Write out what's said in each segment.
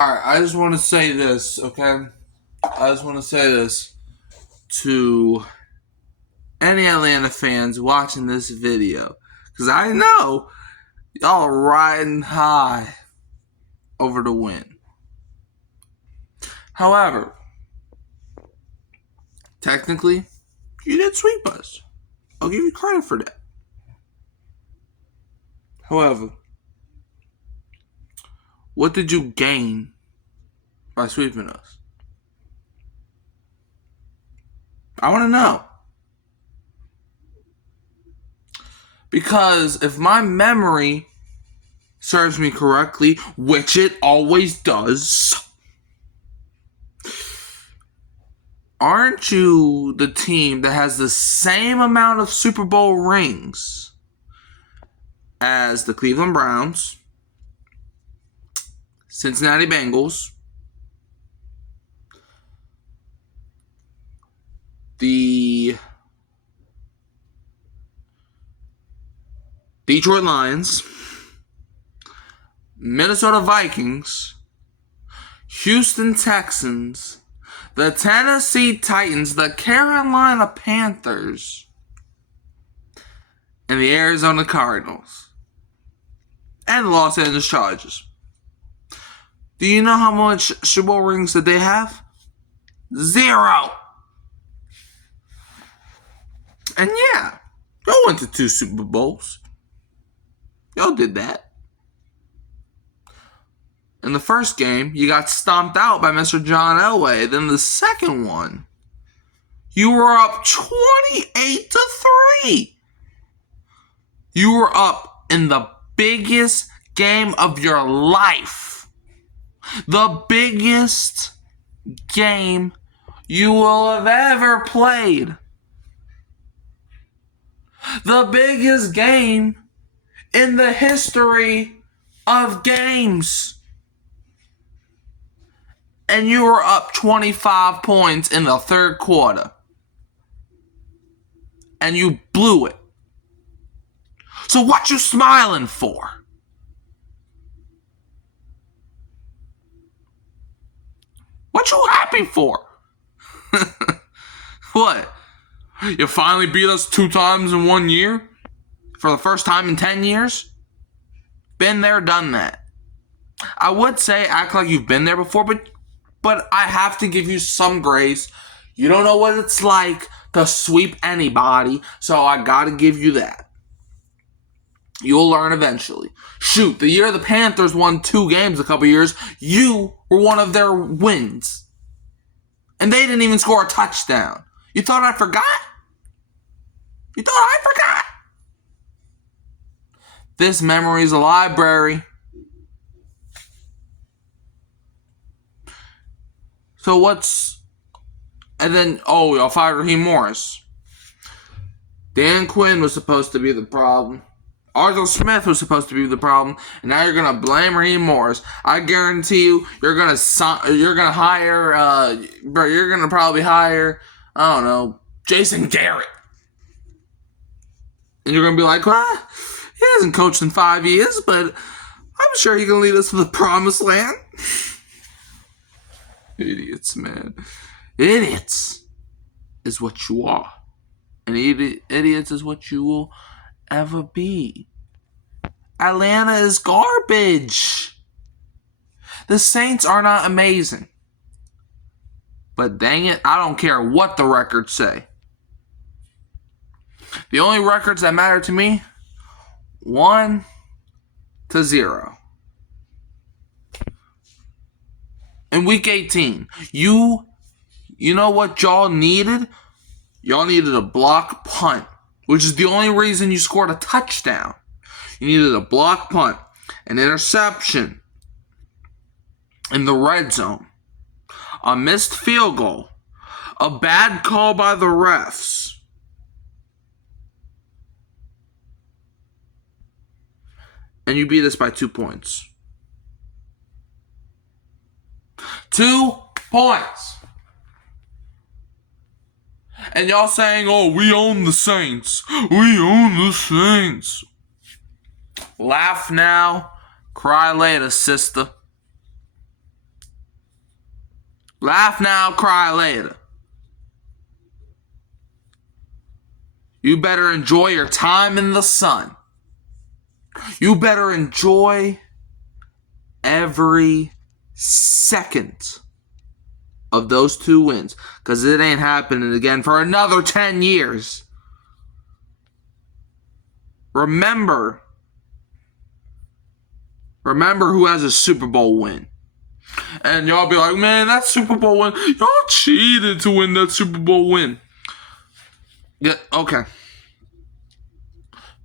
Alright, I just want to say this, okay? I just want to say this to any Atlanta fans watching this video. Because I know y'all are riding high over the win. However, technically, you did sweep us. I'll give you credit for that. However, what did you gain by sweeping us? I want to know. Because if my memory serves me correctly, which it always does, aren't you the team that has the same amount of Super Bowl rings as the Cleveland Browns, Cincinnati Bengals, the Detroit Lions, Minnesota Vikings, Houston Texans, the Tennessee Titans, the Carolina Panthers, and the Arizona Cardinals, and the Los Angeles Chargers? Do you know how much Super Bowl rings that they have? 0. And yeah, y'all went to 2 Super Bowls. Y'all did that. In the first game, you got stomped out by Mr. John Elway. Then the second one, you were up 28-3. You were up in the biggest game of your life. The biggest game you will have ever played. The biggest game in the history of games. And you were up 25 points in the third quarter. And you blew it. So what you smiling for? What you happy for? What? You finally beat us 2 times in 1 year? For the first time in 10 years? Been there, done that. I would say act like you've been there before, but I have to give you some grace. You don't know what it's like to sweep anybody, so I gotta give you that. You'll learn eventually. Shoot, the year the Panthers won 2 games a couple years, you were one of their wins. And they didn't even score a touchdown. You thought I forgot? You thought I forgot? This memory is a library. So and then, y'all fired Raheem Morris. Dan Quinn was supposed to be the problem. Arthur Smith was supposed to be the problem, and now you're gonna blame Raheem Morris. I guarantee you, you're gonna probably hire, I don't know, Jason Garrett, and you're gonna be like, well, he hasn't coached in 5 years, but I'm sure he can lead us to the promised land. Idiots, man. Idiots is what you are, and idiots is what you will ever be. Atlanta is garbage. The Saints are not amazing. But dang it, I don't care what the records say. The only records that matter to me, 1-0. In week 18, you know what y'all needed? Y'all needed a block punt, which is the only reason you scored a touchdown. You needed a block punt, an interception in the red zone, a missed field goal, a bad call by the refs, and you beat us by 2 points. 2 points. And y'all saying, we own the Saints. We own the Saints. Laugh now, cry later, sister. Laugh now, cry later. You better enjoy your time in the sun. You better enjoy every second of those 2 wins, because it ain't happening again for another 10 years. Remember who has a Super Bowl win. And y'all be like, man, that Super Bowl win, y'all cheated to win that Super Bowl win. Yeah, okay.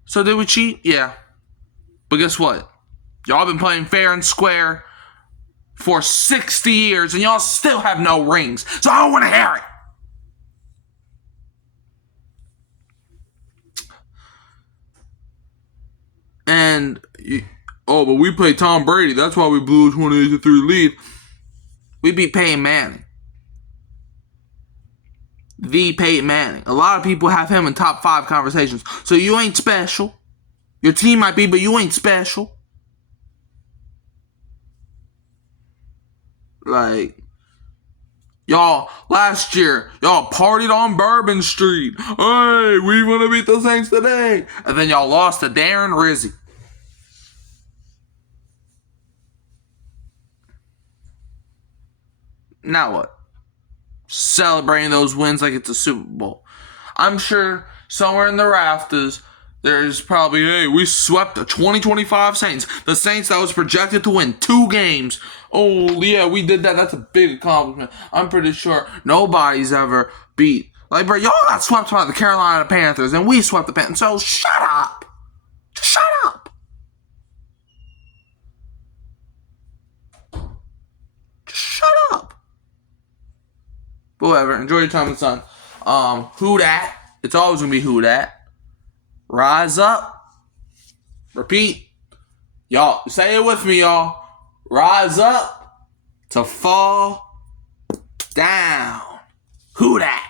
So did we cheat? Yeah. But guess what? Y'all been playing fair and square for 60 years and y'all still have no rings. So I don't want to hear it. And, but we played Tom Brady. That's why we blew a 28-3 lead. We beat Peyton Manning. The Peyton Manning. A lot of people have him in top 5 conversations. So you ain't special. Your team might be, but you ain't special. Like, y'all, last year, y'all partied on Bourbon Street. Hey, we want to beat the Saints today. And then y'all lost to Darren Rizzi. Now what? Celebrating those wins like it's a Super Bowl. I'm sure somewhere in the rafters, there's probably, hey, we swept the 2025 Saints. The Saints that was projected to win 2 games. Oh, yeah, we did that. That's a big accomplishment. I'm pretty sure nobody's ever beat. Like, bro, y'all got swept by the Carolina Panthers, and we swept the Panthers. So shut up. Shut up. Just shut up. But whatever. Enjoy your time in the sun. Who dat? It's always going to be who dat. Rise up. Repeat. Y'all, say it with me, y'all. Rise up to fall down. Who dat?